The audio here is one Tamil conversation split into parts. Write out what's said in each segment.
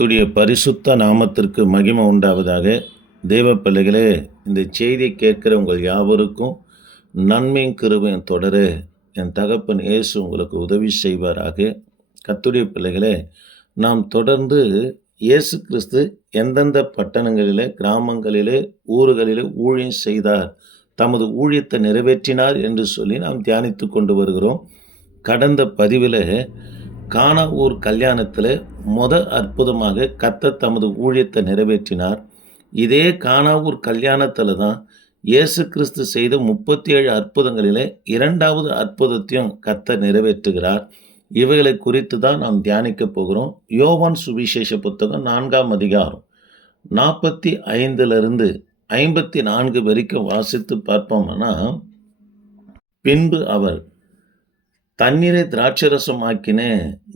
கர்த்துடைய பரிசுத்த நாமத்திற்கு மகிமை உண்டாவதாக. தேவ பிள்ளைகளே இந்த செய்தியை கேட்கிற உங்கள் யாவருக்கும் நன்மையும் கிருபையும் தொடர. என் தகப்பன் இயேசு உங்களுக்கு உதவி செய்வாராக. கத்துடைய பிள்ளைகளே நாம் தொடர்ந்து இயேசு கிறிஸ்து எந்தெந்த பட்டணங்களிலே கிராமங்களிலே ஊர்களிலே ஊழியம் செய்தார் தமது ஊழியத்தை நிறைவேற்றினார் என்று சொல்லி நாம் தியானித்து கொண்டு வருகிறோம். கடந்த பதிவில் கானா ஊர் கல்யாணத்தில் மொத அற்புதமாக கத்த தமது ஊழியத்தை நிறைவேற்றினார். இதே கானாவூர் கல்யாணத்தில் தான் இயேசு கிறிஸ்து செய்த முப்பத்தி ஏழு அற்புதங்களிலே இரண்டாவது அற்புதத்தையும் கத்த நிறைவேற்றுகிறார். இவைகளை குறித்து தான் நாம் தியானிக்க போகிறோம். யோவான் சுவிசேஷ புத்தகம் நான்காம் அதிகாரம் நாற்பத்தி ஐந்திலிருந்து ஐம்பத்தி நான்கு வரைக்கும் வாசித்து பார்ப்போம்னா பின்பு அவர் தண்ணீரை திராட்சரசம் திராட்சரசமாக்கின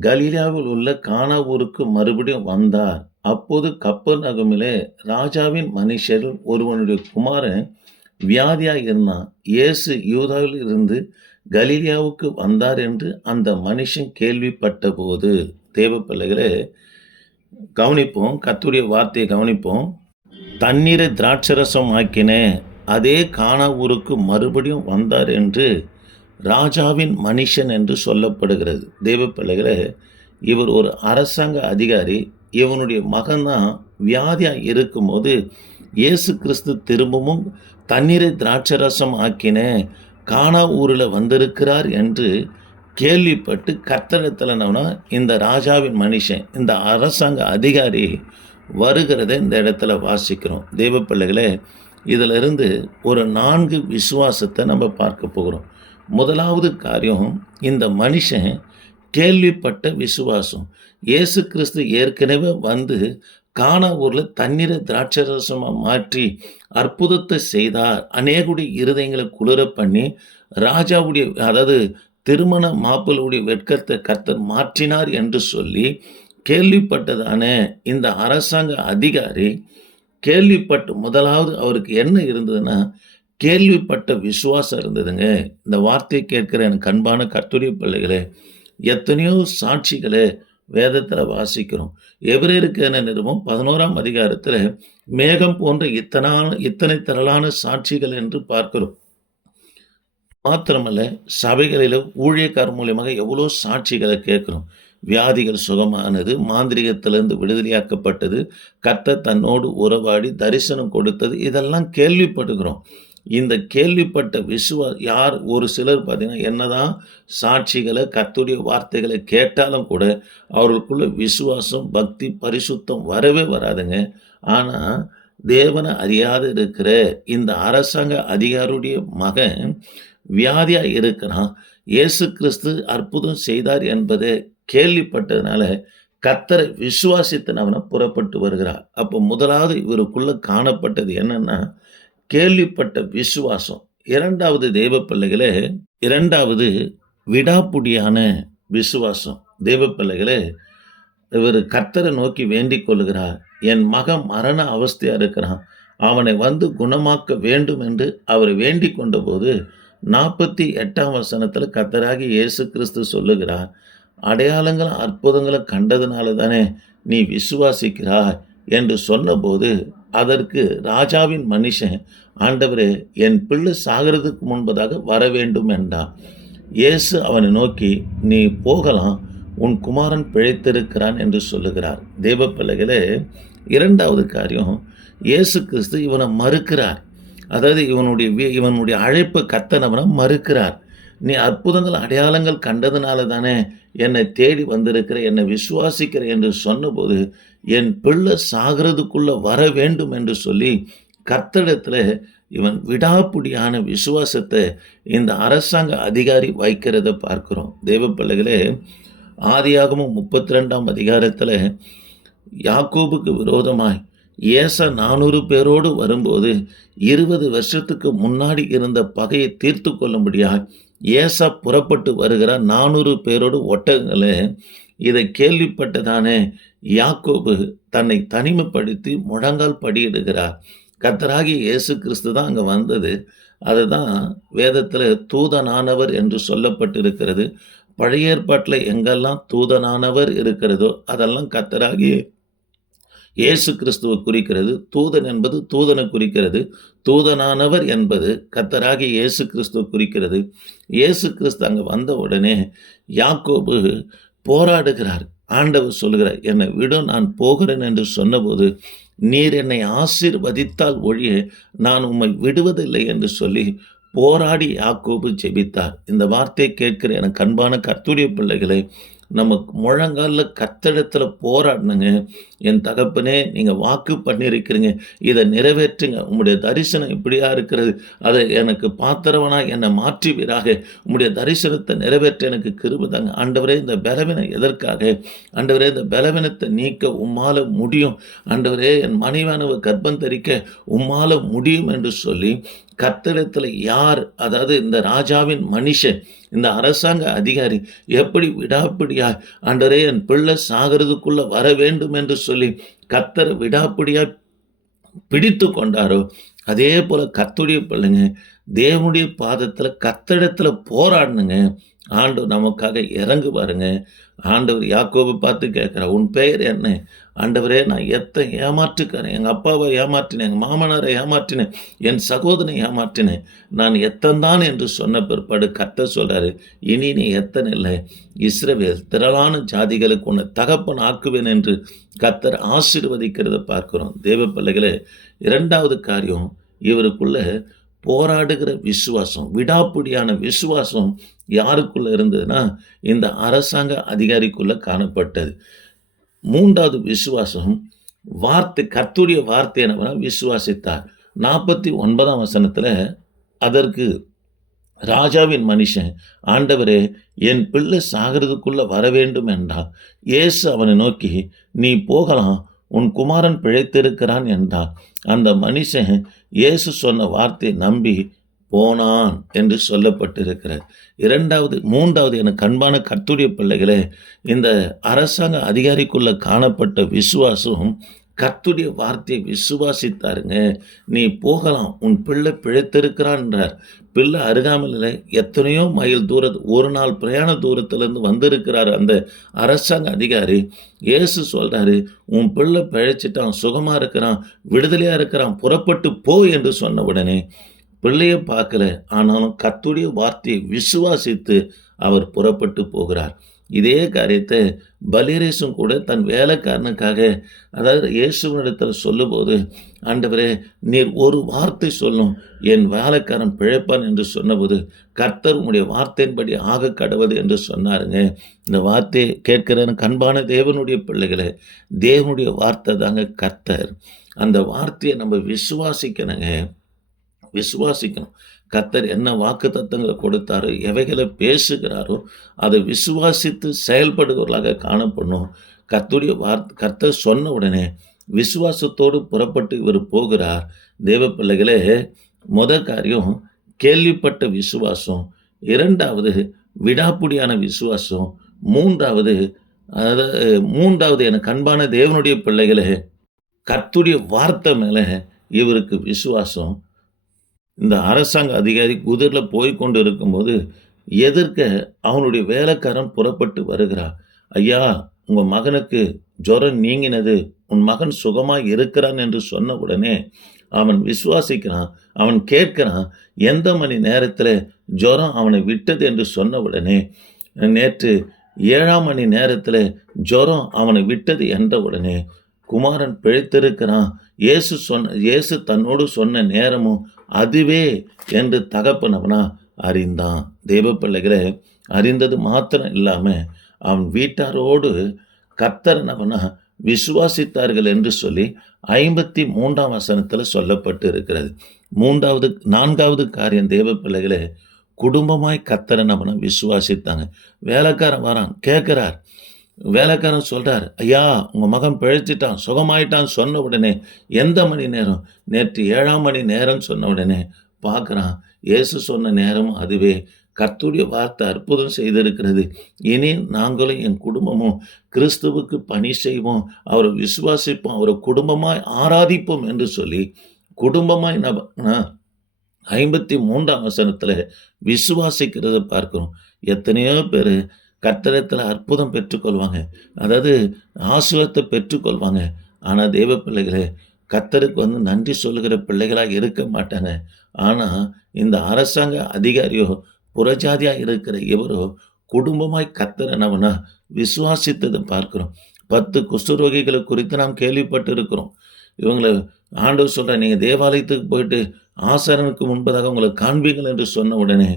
கலீலாவில் உள்ள கானா ஊருக்கு மறுபடியும் வந்தார். அப்போது கப்பர் நகமிலே ராஜாவின் மனுஷர் ஒருவனுடைய குமாரன் வியாதியாக இருந்தான். இயேசு யூதாவில் இருந்து கலீலியாவுக்கு வந்தார் என்று அந்த மனுஷன் கேள்விப்பட்ட போது தேவ பிள்ளைகளே கவனிப்போம் கத்துடைய வார்த்தையை கவனிப்போம். தண்ணீரை திராட்சரசம் ஆக்கினேன் அதே கானா ஊருக்கு மறுபடியும் வந்தார் என்று ராஜாவின் மனுஷன் என்று சொல்லப்படுகிறது. தேவ பிள்ளைகளே இவர் ஒரு அரசாங்க அதிகாரி. இவனுடைய மகன்தான் வியாதியாக இருக்கும்போது இயேசு கிறிஸ்து திரும்பவும் தண்ணீரை திராட்சரசம் ஆக்கின கானா ஊரில் வந்திருக்கிறார் என்று கேள்விப்பட்டு கத்தடத்தில்னா இந்த ராஜாவின் மனுஷன் இந்த அரசாங்க அதிகாரி வருகிறதை இந்த இடத்துல வாசிக்கிறோம். தெய்வ பிள்ளைகளே இதிலிருந்து ஒரு நான்கு விசுவாசத்தை நம்ம பார்க்க போகிறோம். முதலாவது காரியம் இந்த மனுஷன் கேள்விப்பட்ட விசுவாசம். இயேசு கிறிஸ்து ஏற்கனவே வந்து கானா ஊரில் தண்ணீரை திராட்சரசமாக மாற்றி அற்புதத்தை செய்தார். அநேகுடைய இருதயங்களை குளிர பண்ணி ராஜாவுடைய அதாவது திருமண மாப்பிளுடைய வெட்கத்தை கர்த்தர் மாற்றினார் என்று சொல்லி கேள்விப்பட்டதான இந்த அரசாங்க அதிகாரி கேள்விப்பட்டு முதலாவது அவருக்கு என்ன இருந்ததுன்னா கேள்விப்பட்ட விசுவாசம் இருந்ததுங்க. இந்த வார்த்தையை கேட்கிற எனக்கு அன்பான கர்த்துரிய பிள்ளைகளே எத்தனையோ சாட்சிகளை வேதத்தில் வாசிக்கிறோம். எவரேருக்கு என நிறுவம் பதினோராம் அதிகாரத்தில் மேகம் போன்ற இத்தனான இத்தனை திரளான சாட்சிகள் என்று பார்க்கிறோம். மாத்திரமல்ல சபைகளில் ஊழியக்கார் மூலியமாக எவ்வளோ சாட்சிகளை கேட்குறோம். வியாதிகள் சுகமானது மாந்திரிகத்திலிருந்து விடுதலையாக்கப்பட்டது கத்த தன்னோடு உறவாடி தரிசனம் கொடுத்தது இதெல்லாம் கேள்விப்படுகிறோம். இந்த கேள்விப்பட்ட விசுவா யார்? ஒரு சிலர் பார்த்தீங்கன்னா என்னதான் சாட்சிகளை கத்துடைய வார்த்தைகளை கேட்டாலும் கூட அவர்களுக்குள்ள விசுவாசம் பக்தி பரிசுத்தம் வரவே வராதுங்க. ஆனால் தேவனை அறியாது இருக்கிற இந்த அரசாங்க அதிகாரியுடைய மகன் வியாதியாக இருக்கிறான். இயேசு கிறிஸ்து அற்புதம் செய்தார் என்பதை கேள்விப்பட்டதுனால கத்தரை விசுவாசித்து அவனை புறப்பட்டு வருகிறார். அப்போ முதலாவது இவருக்குள்ள காணப்பட்டது என்னன்னா கேள்விப்பட்ட விசுவாசம். இரண்டாவது தெய்வ பிள்ளைகளே இரண்டாவது விடாப்புடியான விசுவாசம். தெய்வ பிள்ளைகளே இவர் கர்த்தரை நோக்கி வேண்டிக் கொள்கிறார் என் மகன் மரண அவஸ்தையாக இருக்கிறான். அவனை வந்து குணமாக்க வேண்டும் என்று அவர் வேண்டிக் கொண்டபோது நாற்பத்தி எட்டாம் வசனத்தில் கத்தராகி இயேசு கிறிஸ்து சொல்லுகிறார் அடையாளங்களும் அற்புதங்களை கண்டதுனால தானே நீ விசுவாசிக்கிறாய்? என்று சொன்னபோது அதற்கு ராஜாவின் மனுஷன் ஆண்டவரே என் பிள்ளை சாகிறதுக்கு முன்பதாக வர வேண்டும் என்றான். இயேசு அவனை நோக்கி நீ போகலாம் உன் குமாரன் பிழைத்திருக்கிறான் என்று சொல்லுகிறார். தேவ பிள்ளைகளே இரண்டாவது காரியம் இயேசு கிறிஸ்து இவனை மறுக்கிறார். அதாவது இவனுடைய வி- இவனுடைய அழைப்பு கத்தனவனை மறுக்கிறார். நீ அற்புதங்கள் அடையாளங்கள் கண்டதுனால தானே என்னை தேடி வந்திருக்கிற என்னை விசுவாசிக்கிற என்று சொன்னபோது என் பிள்ளை சாகிறதுக்குள்ள வர வேண்டும் என்று சொல்லி கத்தடத்தில் இவன் விடாப்புடியான விசுவாசத்தை இந்த அரசாங்க அதிகாரி வைக்கிறத பார்க்கிறோம். தேவ பிள்ளைகளே ஆதியாகமும் முப்பத்தி ரெண்டாம் அதிகாரத்தில் யாக்கோபுக்கு விரோதமாய் ஏச நானூறு பேரோடு வரும்போது இருபது வருஷத்துக்கு முன்னாடி இருந்த பகையை தீர்த்து கொள்ளும்படியாக ஏசா புறப்பட்டு வருகிற நானூறு பேரோடு ஒட்டகங்களே இதை கேள்விப்பட்டதானே? யாக்கோபு தன்னை தனிமைப்படுத்தி முழங்கால் படியிடுகிறார். கத்தராகி இயேசு கிறிஸ்து தான் அங்கே வந்தது. அதுதான் வேதத்தில் தூதனானவர் என்று சொல்லப்பட்டிருக்கிறது. பழைய ஏற்பாட்டில் எங்கெல்லாம் தூதனானவர் இருக்கிறதோ அதெல்லாம் கர்த்தராகிய இயேசு கிறிஸ்துவை குறிக்கிறது. தூதன் என்பது தூதனை குறிக்கிறது. தூதனானவர் என்பது கத்தராகி இயேசு கிறிஸ்துவை குறிக்கிறது. இயேசு கிறிஸ்து அங்கே வந்த உடனே யாக்கோபு போராடுகிறார். ஆண்டவர் சொல்கிறார் என்னை விடும் நான் போகிறேன் என்று சொன்னபோது நீர் என்னை ஆசீர்வதித்தால் ஒழிய நான் உம்மை விடுவதில்லை என்று சொல்லி போராடி யாக்கோபு ஜெபித்தார். இந்த வார்த்தையை கேட்கிற எனக்கு அன்பான கர்த்துடைய பிள்ளைகளை நம்ம முழங்காலில் கத்தடத்தில் போராடணுங்க என் தகப்பனே நீங்கள் வாக்கு பண்ணியிருக்கிறீங்க இதை நிறைவேற்றுங்க. உங்களுடைய தரிசனம் இப்படியா இருக்கிறது. அதை எனக்கு பாத்திரவனாக என்னை மாற்றுவீராக. உங்களுடைய தரிசனத்தை நிறைவேற்ற எனக்கு கிருபதாங்க ஆண்டவரே இந்த பலவினம் எதற்காக? ஆண்டவரே இந்த பலவினத்தை நீக்க உம்மால முடியும். ஆண்டவரே என் மனைவானவ கர்ப்பம் தரிக்க உம்மால முடியும் என்று சொல்லி கத்திடத்தில் யார் அதாவது இந்த ராஜாவின் மனுஷன் இந்த அரசாங்க அதிகாரி எப்படி விடாப்பிடியாய்? ஆண்டரே என் பிள்ளை சாகிறதுக்குள்ளே வர வேண்டும் என்று சொல்லி கத்தர் விடாப்பிடியாய் பிடித்து கொண்டாரோ? அதே போல் கத்துடைய பிள்ளைங்க தேவனுடைய பாதத்தில் கத்தடத்தில் போராடணுங்க ஆண்டு நமக்காக இறங்கு பாருங்க ஆண்டவர் யாக்கோவை பார்த்து கேட்குறா உன் பெயர் என்ன? ஆண்டவரே நான் எத்தனை ஏமாற்றுக்காரன் எங்கள் அப்பாவை ஏமாற்றினேன் எங்கள் மாமனாரை ஏமாற்றினேன் என் சகோதரனை ஏமாற்றினேன். நான் எத்தன்தான் என்று சொன்ன பிற்பாடு கத்த சொல்கிறாரு இனி நீ எத்தனை இல்லை? இஸ்ரவேல் திரளான ஜாதிகளுக்கு உன்னை தகப்பன் ஆக்குவேன் என்று கத்தர் ஆசீர்வதிக்கிறத பார்க்குறோம். தேவ பிள்ளைகளே இரண்டாவது காரியம் இவருக்குள்ள போராடுகிற விசுவாசம் விடாப்பிடியான விசுவாசம் யாருக்குள்ளே இருந்ததுன்னா இந்த அரசாங்க அதிகாரிக்குள்ளே காணப்பட்டது. மூன்றாவது விசுவாசம் வார்த்தை கர்த்துடைய வார்த்தை என்ன விசுவாசித்தார். நாற்பத்தி ஒன்பதாம் வசனத்தில் அதற்கு ராஜாவின் மனுஷன் ஆண்டவரே என் பிள்ளை சாகிறதுக்குள்ளே வர வேண்டும் என்றால் இயேசு அவனை நோக்கி நீ போகலாம் உன் குமாரன் பிழைத்திருக்கிறான் என்றார். அந்த மனுஷன் இயேசு சொன்ன வார்த்தையை நம்பி போனான் என்று சொல்லப்பட்டிருக்கிறது. இரண்டாவது மூன்றாவது எனக்கு அன்பான கத்துடைய பிள்ளைகளே இந்த அரசாங்க அதிகாரிக்குள்ளே காணப்பட்ட விசுவாசம் கத்துடைய வார்த்தையை விசுவாசித்தாருங்க. நீ போகலாம் உன் பிள்ளை பிழைத்திருக்கிறான்றார். பிள்ளை அருகாமையில் எத்தனையோ மைல் தூர ஒரு நாள் பிரயாண தூரத்திலேருந்து வந்திருக்கிறார் அந்த அரசாங்க அதிகாரி. இயேசு சொல்கிறாரு உன் பிள்ளை பிழைச்சிட்டான் சுகமாக இருக்கிறான் விடுதலையாக இருக்கிறான் புறப்பட்டு போ என்று சொன்ன உடனே பிள்ளையை பார்க்கல. ஆனாலும் கத்துடைய வார்த்தையை விசுவாசித்து அவர் புறப்பட்டு போகிறார். இதே காரியத்தை பலிரேசும் கூட தன் வேலைக்காரனுக்காக அதாவது இயேசுவனிடத்தில் சொல்லும்போது ஆண்டவரே நீர் ஒரு வார்த்தை சொல்லும். என் வேலைக்காரன் பிழைப்பான் என்று சொன்னபோது கர்த்தர் உன்னுடைய வார்த்தையின்படி ஆக கடவுது என்று சொன்னாருங்க. இந்த வார்த்தையை கேட்கிறேன் கண்பான தேவனுடைய பிள்ளைகளை தேவனுடைய வார்த்தை தாங்க கர்த்தர். அந்த வார்த்தையை நம்ம விசுவாசிக்கணுங்க. விசுவாசிக்கணும். கத்தர் என்ன வாக்கு தத்தங்களை கொடுத்தாரோ எவைகளை பேசுகிறாரோ அதை விசுவாசித்து செயல்படுகிறவர்களாக காணப்படணும். கத்துடைய வார்த்தை கர்த்தர் சொன்ன உடனே விசுவாசத்தோடு புறப்பட்டு இவர் போகிறார். தேவ பிள்ளைகளே முத காரியம் கேள்விப்பட்ட விசுவாசம். இரண்டாவது விடாப்புடியான விசுவாசம். மூன்றாவது அதாவது மூன்றாவது எனக்கு அன்பான தேவனுடைய பிள்ளைகளே கத்துடைய வார்த்தை மேலே இவருக்கு விசுவாசம். இந்த அரசாங்க அதிகாரி குதிரில் போய்கொண்டு இருக்கும்போது எதிர்க்க அவனுடைய வேலைக்காரன் புறப்பட்டு வருகிறார் ஐயா உங்கள் மகனுக்கு ஜுரம் நீங்கினது உன் மகன் சுகமாக இருக்கிறான் என்று சொன்ன உடனே அவன் விசுவாசிக்கிறான். அவன் கேட்கிறான் எந்த மணி நேரத்தில் ஜுரம் அவனை விட்டது? என்று சொன்ன உடனே நேற்று ஏழாம் மணி நேரத்தில் ஜுரம் அவனை விட்டது என்ற உடனே குமாரன் பிழைத்திருக்கிறான். இயேசு சொன்ன இயேசு தன்னோடு சொன்ன நேரமும் அதுவே என்று தகப்பனவனா அறிந்தான். தேவப்பிள்ளைகளை அறிந்தது மாத்திரம் இல்லாமல் அவன் வீட்டாரோடு கத்தரனவனா விசுவாசித்தார்கள் என்று சொல்லி ஐம்பத்தி மூன்றாம் வசனத்தில் சொல்லப்பட்டு இருக்கிறது மூன்றாவது நான்காவது காரியம் தேவ பிள்ளைகளை குடும்பமாய் கத்தரனவனை விசுவாசித்தாங்க. வேலைக்காரன் வரான் கேட்குறார் வேலைக்காரன் சொல்கிறார் ஐயா உங்கள் மகன் பிழைச்சிட்டான் சுகமாயிட்டான் சொன்ன உடனே எந்த மணி நேரம்? நேற்று ஏழாம் மணி நேரம் சொன்ன உடனே பார்க்குறான் இயேசு சொன்ன நேரம் அதுவே. கர்த்துடைய வார்த்தை அற்புதம் செய்திருக்கிறது. இனி நாங்களும் என் குடும்பமும் கிறிஸ்துவுக்கு பணி செய்வோம். அவரை விசுவாசிப்போம். அவரை குடும்பமாய் ஆராதிப்போம் என்று சொல்லி குடும்பமாய் நான் ஐம்பத்தி மூன்றாம் வசனத்தில் விசுவாசிக்கிறத பார்க்குறோம். எத்தனையோ பேர் கர்த்தரத்தில் அற்புதம் பெற்றுக்கொள்வாங்க. அதாவது ஆசுவத்தை பெற்றுக்கொள்வாங்க. ஆனால் தெய்வ பிள்ளைகளே கத்தருக்கு வந்து நன்றி சொல்லுகிற பிள்ளைகளாக இருக்க மாட்டாங்க. ஆனால் இந்த அரசாங்க அதிகாரியோ புறஜாதியாக இருக்கிற இவரோ குடும்பமாய் கத்தர் என்னவனா விசுவாசித்ததை பார்க்குறோம். பத்து குஷ்டரோகிகளை குறித்து நாம் கேள்விப்பட்டு இருக்கிறோம் இவங்களை ஆண்டவர் சொல்கிற நீங்கள் தேவாலயத்துக்கு போயிட்டு ஆசாரனுக்கு முன்பதாக உங்களை காண்பீங்கள் என்று சொன்ன உடனே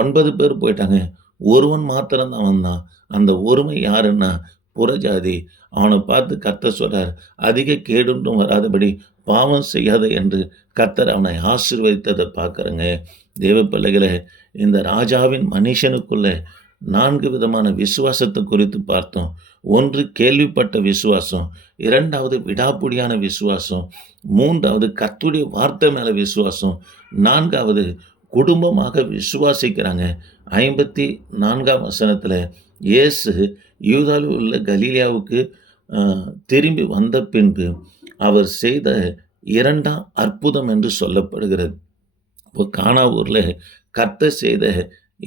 ஒன்பது பேர் போயிட்டாங்க. ஒருவன் மாத்திரம்தான் வந்தான். அந்த ஒருமை யாருன்னா? புறஜாதி. அவனை பார்த்து கத்த சொல்றார் அதிக கேடுன்றும் வராதபடி பாவம் செய்யாத என்று கத்தர் அவனை ஆசீர்வதித்ததை பார்க்குறேங்க. தேவ பிள்ளைகளை இந்த ராஜாவின் மனுஷனுக்குள்ள நான்கு விதமான விசுவாசத்தை குறித்து பார்த்தோம். ஒன்று கேள்விப்பட்ட விசுவாசம். இரண்டாவது விடாப்புடியான விசுவாசம். மூன்றாவது கத்துடைய வார்த்தை மேலே விசுவாசம். நான்காவது குடும்பமாக விசுவாசிக்கிறாங்க. ஐம்பத்தி நான்காம் வசனத்தில் இயேசு யூதாவில் உள்ள கலீலியாவுக்கு திரும்பி வந்த பின்பு அவர் செய்த இரண்டாம் அற்புதம் என்று சொல்லப்படுகிறது. இப்போ காணாவூரில் கர்த்த செய்த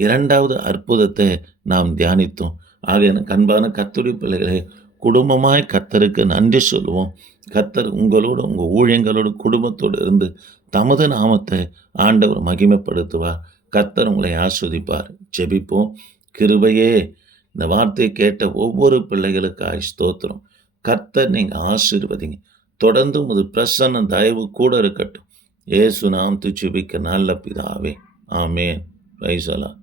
இரண்டாவது அற்புதத்தை நாம் தியானித்தோம். ஆக எனக்கு அன்பான கர்த்தருடைய குடும்பமாய் கத்தருக்கு நன்றி சொல்லுவோம். கத்தர் உங்களோட உங்கள் ஊழியங்களோட குடும்பத்தோடு இருந்து தமது நாமத்தை ஆண்டவர் மகிமைப்படுத்துவார். கத்தர் உங்களை ஆஸ்வதிப்பார். ஜெபிப்போம். கிருபையே இந்த வார்த்தையை கேட்ட ஒவ்வொரு பிள்ளைகளுக்காய் ஸ்தோத்திரம். கர்த்தர் நீங்கள் ஆசீர்வதிங்க. தொடர்ந்து உமது பிரசன்ன தயவு கூட இருக்கட்டும். ஏசு நாம் துச்சுபிக்க நல்ல பிதாவே. ஆமேன். வைசலா